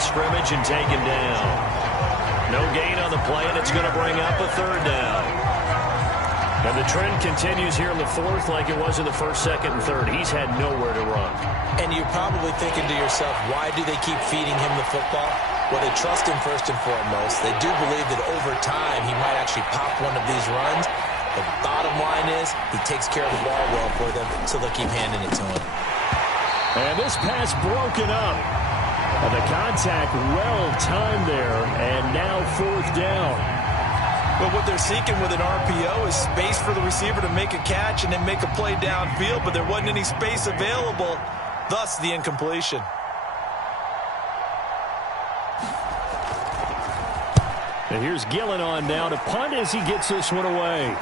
of scrimmage and taken down. No gain on the play, and it's going to bring up a third down. And the trend continues here in the fourth like it was in the first, second, and third. He's had nowhere to run. And you're probably thinking to yourself, why do they keep feeding him the football? Well, they trust him first and foremost. They do believe that over time he might actually pop one of these runs. The bottom line is he takes care of the ball well for them, so they'll keep handing it to him. And this pass broken up. And the contact well-timed there, and now fourth down. But what they're seeking with an RPO is space for the receiver to make a catch and then make a play downfield, but there wasn't any space available, thus the incompletion. And here's Gillen on now to punt as he gets this one away.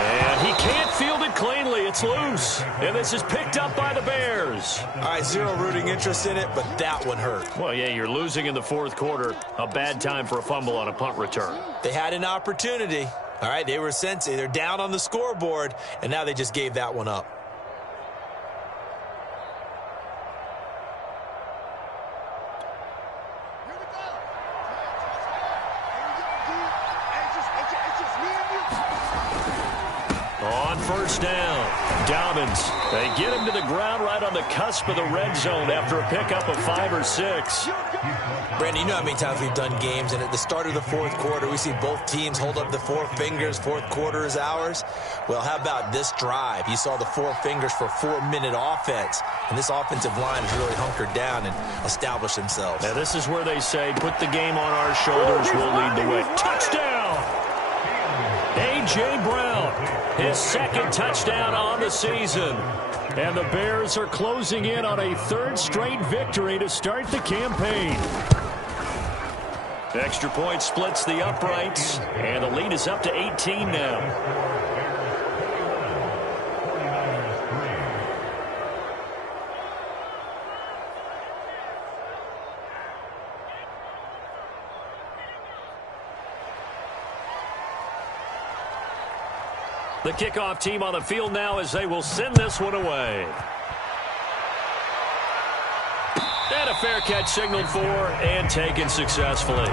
And he can't field it cleanly. It's loose. And this is picked up by the Bears. All right, zero rooting interest in it, but that one hurt. Well, yeah, you're losing in the fourth quarter. A bad time for a fumble on a punt return. They had an opportunity. All right, they were sensing. They're down on the scoreboard, and now they just gave that one up. First down. Dobbins. They get him to the ground right on the cusp of the red zone after a pickup of 5 or 6. Brandon, you know how many times we've done games, and at the start of the fourth quarter, we see both teams hold up the four fingers, fourth quarter is ours. Well, how about this drive? You saw the four fingers for a 4-minute offense, and this offensive line has really hunkered down and established themselves. Now, this is where they say, put the game on our shoulders, we'll lead the way. Touchdown! A.J. Brown, his second touchdown on the season. And the Bears are closing in on a third straight victory to start the campaign. Extra point splits the uprights, and the lead is up to 18 now. The kickoff team on the field now as they will send this one away. And a fair catch signaled for and taken successfully.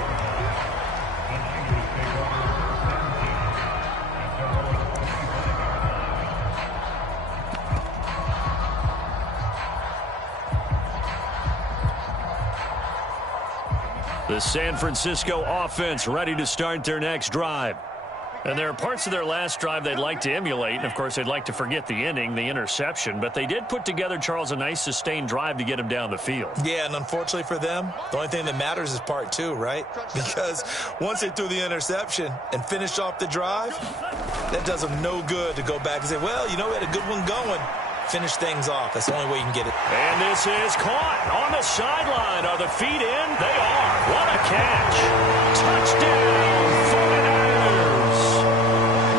The San Francisco offense ready to start their next drive. And there are parts of their last drive they'd like to emulate. And, of course, they'd like to forget the inning, the interception. But they did put together, Charles, a nice sustained drive to get him down the field. Yeah, and unfortunately for them, the only thing that matters is part two, right? Because once they threw the interception and finished off the drive, that does them no good to go back and say, well, you know, we had a good one going. Finish things off. That's the only way you can get it. And this is caught on the sideline. Are the feet in? They are. What a catch. Touchdown, 49ers.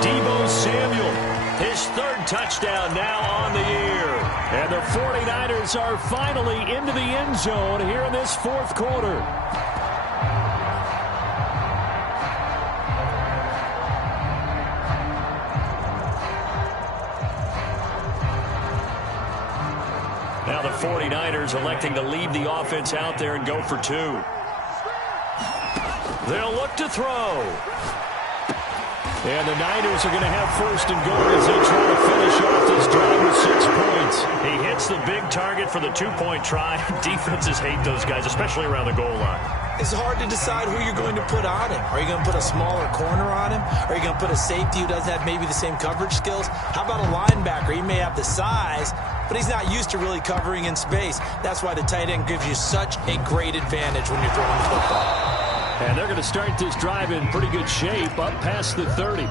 Deebo Samuel, his third touchdown now on the year. And the 49ers are finally into the end zone here in this fourth quarter. Now the 49ers electing to leave the offense out there and go for two. They'll look to throw. And the Niners are going to have first and goal as they try to finish off this drive with 6 points. He hits the big target for the two-point try. Defenses hate those guys, especially around the goal line. It's hard to decide who you're going to put on him. Are you going to put a smaller corner on him? Are you going to put a safety who doesn't have maybe the same coverage skills? How about a linebacker? He may have the size, but he's not used to really covering in space. That's why the tight end gives you such a great advantage when you're throwing the football. And they're going to start this drive in pretty good shape up past the 30.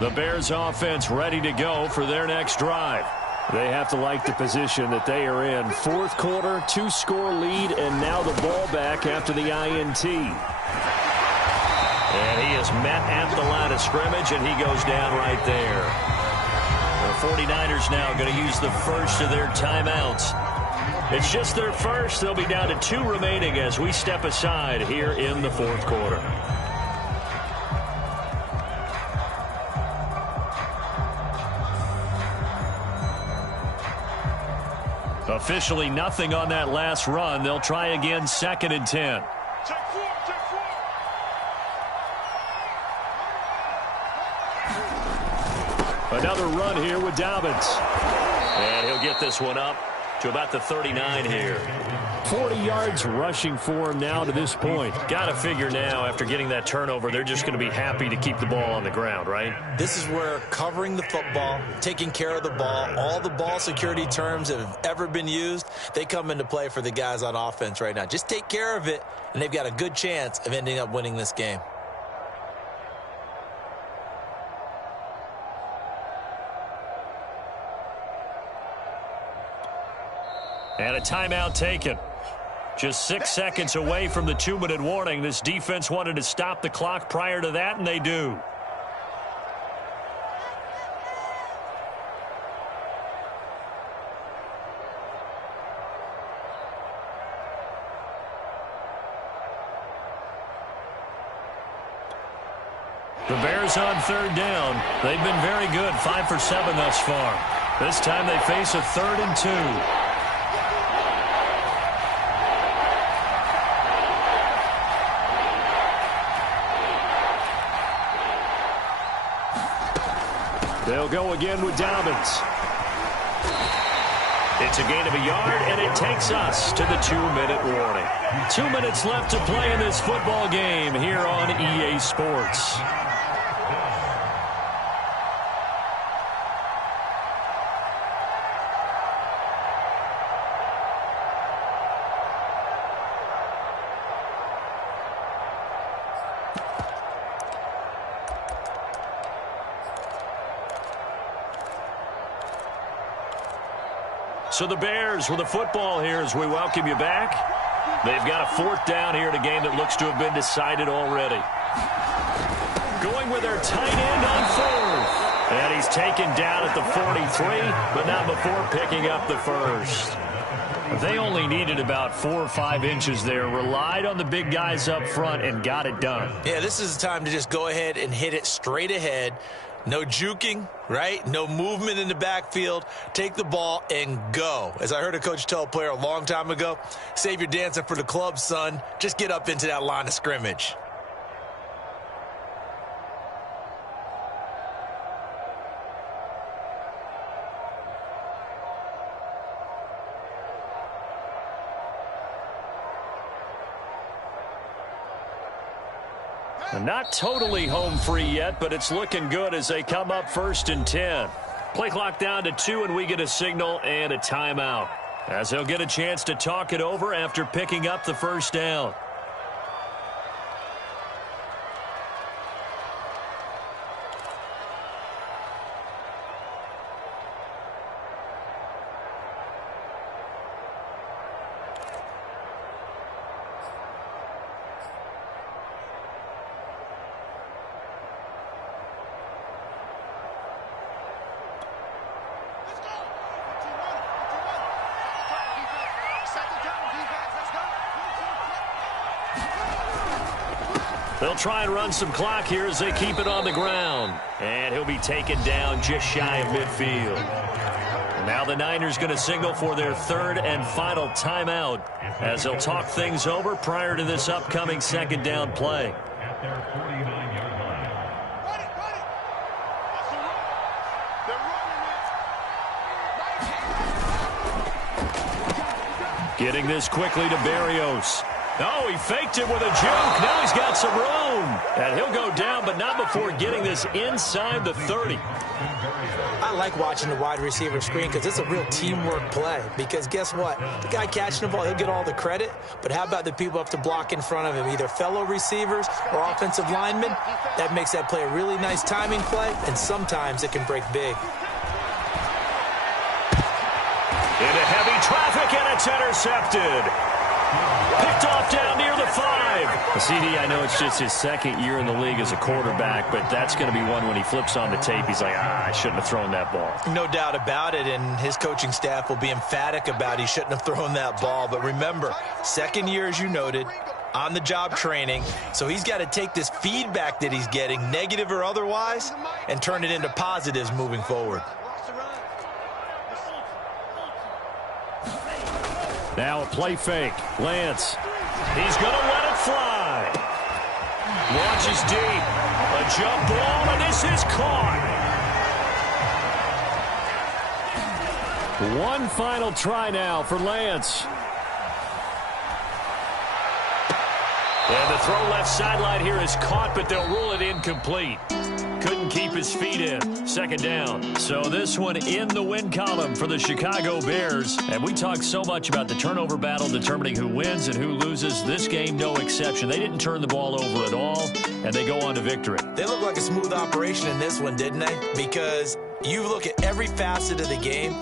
The Bears offense ready to go for their next drive. They have to like the position that they are in. Fourth quarter, 2-score lead, and now the ball back after the INT. And he is met at the line of scrimmage, and he goes down right there. The 49ers now going to use the first of their timeouts. It's just their first. They'll be down to 2 remaining as we step aside here in the fourth quarter. Officially nothing on that last run. They'll try again, 2nd and 10. Another run here with Dobbins. And he'll get this one up to about the 39 here. 40 yards rushing for him now to this point. Got to figure now, after getting that turnover, they're just going to be happy to keep the ball on the ground, right? This is where covering the football, taking care of the ball, all the ball security terms that have ever been used, they come into play for the guys on offense right now. Just take care of it, and they've got a good chance of ending up winning this game. And a timeout taken. Just 6 seconds away from the 2-minute warning. This defense wanted to stop the clock prior to that, and they do. The Bears on 3rd down. They've been very good, 5 for 7 thus far. This time they face a 3rd and 2. They'll go again with Dobbins. It's a gain of a yard, and it takes us to the 2-minute warning. 2 minutes left to play in this football game here on EA Sports. So the Bears with the football here as we welcome you back. They've got a 4th down here in a game that looks to have been decided already. Going with their tight end on 4th. And he's taken down at the 43, but not before picking up the first. They only needed about 4 or 5 inches there, relied on the big guys up front, and got it done. Yeah, this is the time to just go ahead and hit it straight ahead. No juking, right? No movement in the backfield. Take the ball and go. As I heard a coach tell a player a long time ago, save your dancing for the club, son. Just get up into that line of scrimmage. Not totally home free yet, but it's looking good as they come up 1st and 10. Play clock down to 2, and we get a signal and a timeout, as they'll get a chance to talk it over after picking up the 1st down. They'll try and run some clock here as they keep it on the ground. And he'll be taken down just shy of midfield. And now the Niners going to signal for their 3rd and final timeout as they'll talk things over prior to this upcoming 2nd down play. Getting this quickly to Berrios. Oh, he faked it with a juke. Now he's got some room. And he'll go down, but not before getting this inside the 30. I like watching the wide receiver screen because it's a real teamwork play. Because guess what? The guy catching the ball, he'll get all the credit. But how about the people up to block in front of him, either fellow receivers or offensive linemen? That makes that play a really nice timing play, and sometimes it can break big. Into heavy traffic, and it's intercepted. Picked off down near the 5. CD, I know it's just his 2nd year in the league as a quarterback, but that's going to be one when he flips on the tape, he's like, I shouldn't have thrown that ball. No doubt about it, and his coaching staff will be emphatic about he shouldn't have thrown that ball. But remember, 2nd year, as you noted, on-the-job training, so he's got to take this feedback that he's getting, negative or otherwise, and turn it into positives moving forward. Now a play fake. Lance. He's going to let it fly. Launches deep. A jump ball, and this is caught. One final try now for Lance. And the throw left sideline here is caught, but they'll rule it incomplete. Couldn't keep his feet in. Second down. So this one in the win column for the Chicago Bears. And we talk so much about the turnover battle determining who wins and who loses. This game, no exception. They didn't turn the ball over at all, and they go on to victory. They look like a smooth operation in this one, didn't they? Because you look at every facet of the game,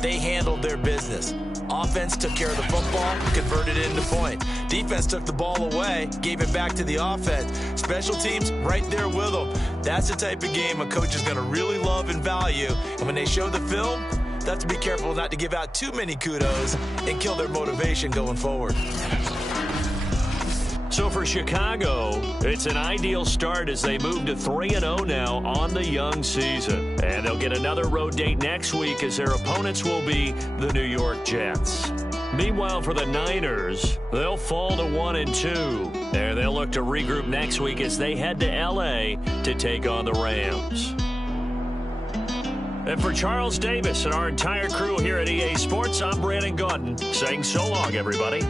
they handled their business. Offense took care of the football, converted it into point. Defense took the ball away, gave it back to the offense. Special teams, right there with them. That's the type of game a coach is going to really love and value. And when they show the film, they have to be careful not to give out too many kudos and kill their motivation going forward. So for Chicago, it's an ideal start as they move to 3-0 now on the young season. And they'll get another road date next week as their opponents will be the New York Jets. Meanwhile, for the Niners, they'll fall to 1-2. And they'll look to regroup next week as they head to L.A. to take on the Rams. And for Charles Davis and our entire crew here at EA Sports, I'm Brandon Gaudin saying so long, everybody.